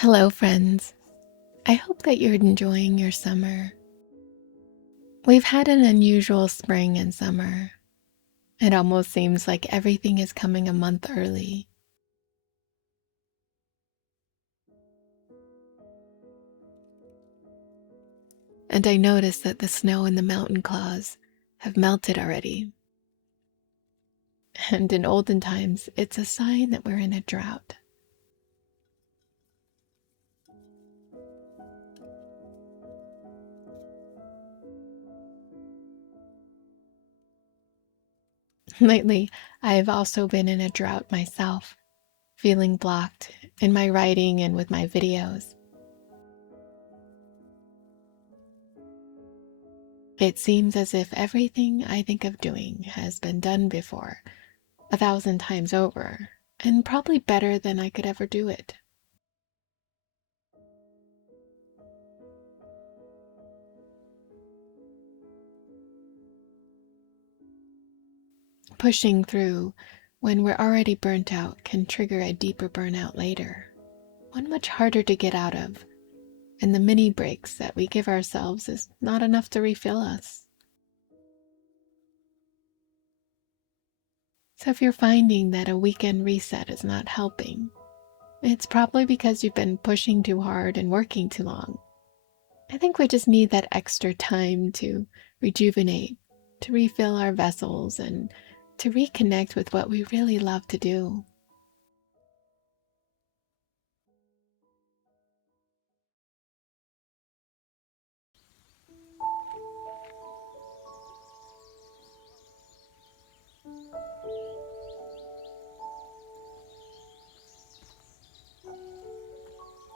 Hello, friends. I hope that you're enjoying your summer. We've had an unusual spring and summer. It almost seems like everything is coming a month early. And I noticed that the snow in the mountain claws have melted already. And in olden times, it's a sign that we're in a drought. Lately, I've also been in a drought myself, feeling blocked in my writing and with my videos. It seems as if everything I think of doing has been done before, 1,000 times over, and probably better than I could ever do it. Pushing through when we're already burnt out can trigger a deeper burnout later, one much harder to get out of, and the mini breaks that we give ourselves is not enough to refill us. So if you're finding that a weekend reset is not helping, it's probably because you've been pushing too hard and working too long. I think we just need that extra time to rejuvenate, to refill our vessels, and to reconnect with what we really love to do.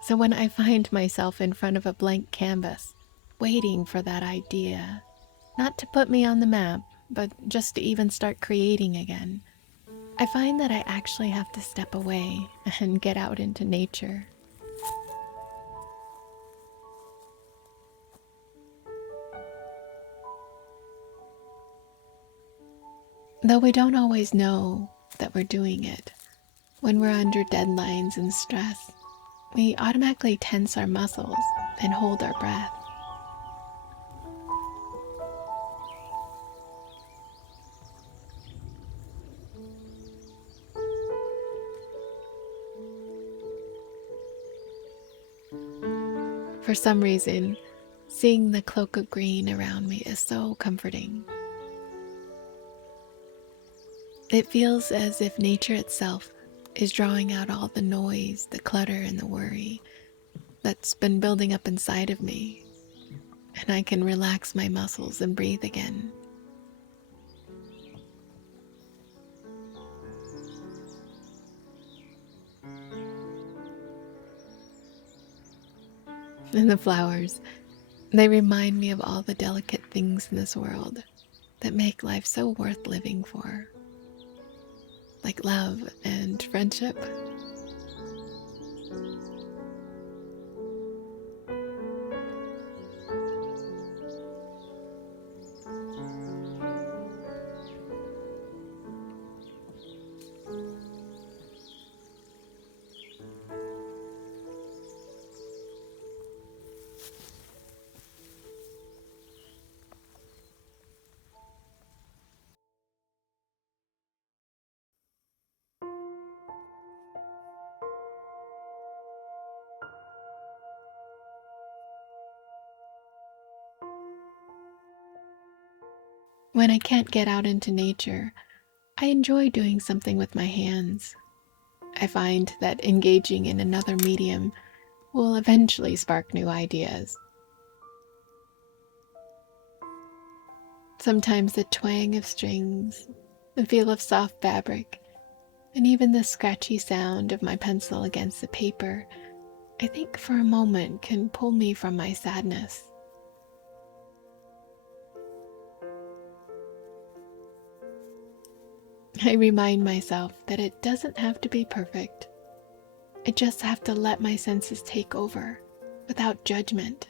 So when I find myself in front of a blank canvas, waiting for that idea, not to put me on the map, but just to even start creating again, I find that I actually have to step away and get out into nature. Though we don't always know that we're doing it, when we're under deadlines and stress, we automatically tense our muscles and hold our breath. For some reason, seeing the cloak of green around me is so comforting. It feels as if nature itself is drawing out all the noise, the clutter, and the worry that's been building up inside of me, and I can relax my muscles and breathe again. And the flowers, they remind me of all the delicate things in this world that make life so worth living for, like love and friendship. When I can't get out into nature, I enjoy doing something with my hands. I find that engaging in another medium will eventually spark new ideas. Sometimes the twang of strings, the feel of soft fabric, and even the scratchy sound of my pencil against the paper, I think for a moment can pull me from my sadness. I remind myself that it doesn't have to be perfect. I just have to let my senses take over without judgment.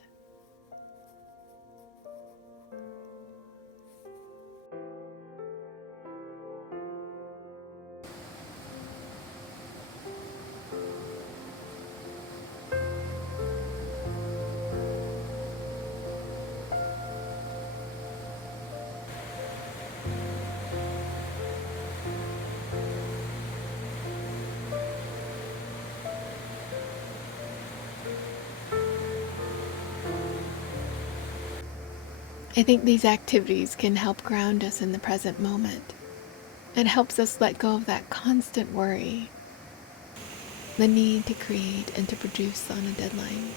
I think these activities can help ground us in the present moment. It helps us let go of that constant worry, the need to create and to produce on a deadline.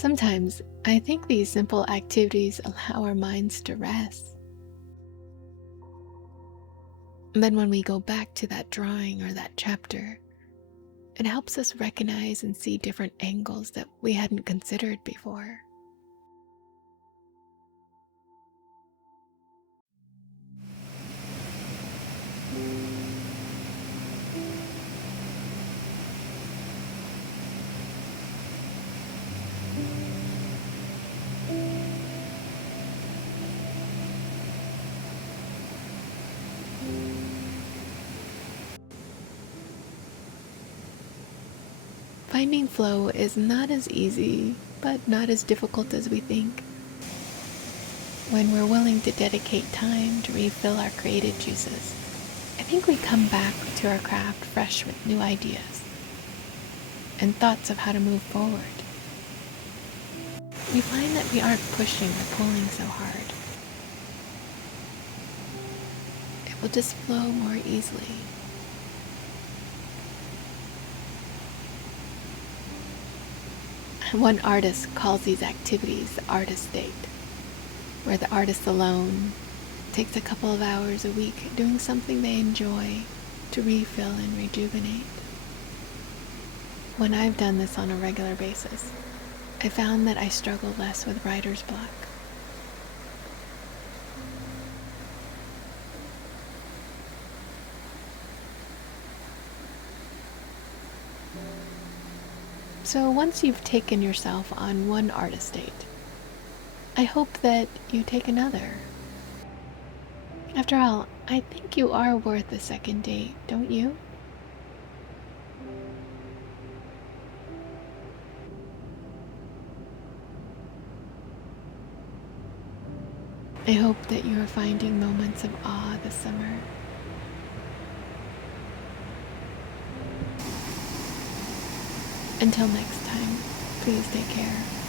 Sometimes I think these simple activities allow our minds to rest. And then when we go back to that drawing or that chapter, it helps us recognize and see different angles that we hadn't considered before. Finding flow is not as easy, but not as difficult as we think. When we're willing to dedicate time to refill our creative juices, I think we come back to our craft fresh with new ideas and thoughts of how to move forward. We find that we aren't pushing or pulling so hard. It will just flow more easily. One artist calls these activities the artist state, where the artist alone takes a couple of hours a week doing something they enjoy to refill and rejuvenate. When I've done this on a regular basis, I found that I struggle less with writer's block. So once you've taken yourself on one artist date, I hope that you take another. After all, I think you are worth a second date, don't you? I hope that you are finding moments of awe this summer. Until next time, please take care.